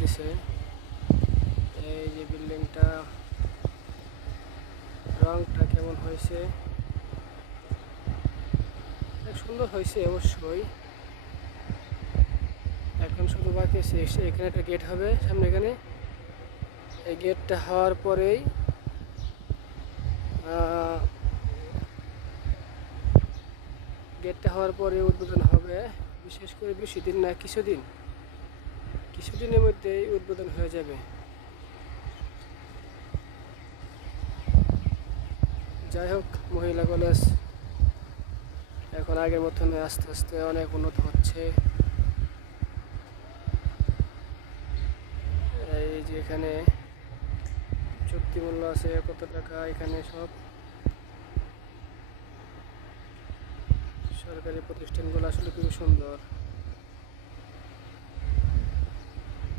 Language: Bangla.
দিছে। এই যে বিল্ডিংটা রংটা কেমন হয়েছে, সুন্দর হয়েছে অবশ্যই। এখন শুধু বাকি আছে এখানে একটা গেট হবে সামনে, এখানে এই গেটটা হওয়ার পরেই উদ্বোধন হবে। বিশেষ করে বেশি দিন না, কিছুদিনের মধ্যেই উদ্বোধন হয়ে যাবে। যাই হোক, মহিলা কলেজ এখন আগের মতন আস্তে আস্তে অনেক উন্নত হচ্ছে। এই যে এখানে চুক্তি মূল্য আছে কত টাকা, এখানে সব সরকারি প্রতিষ্ঠানগুলো আসলে খুবই সুন্দর।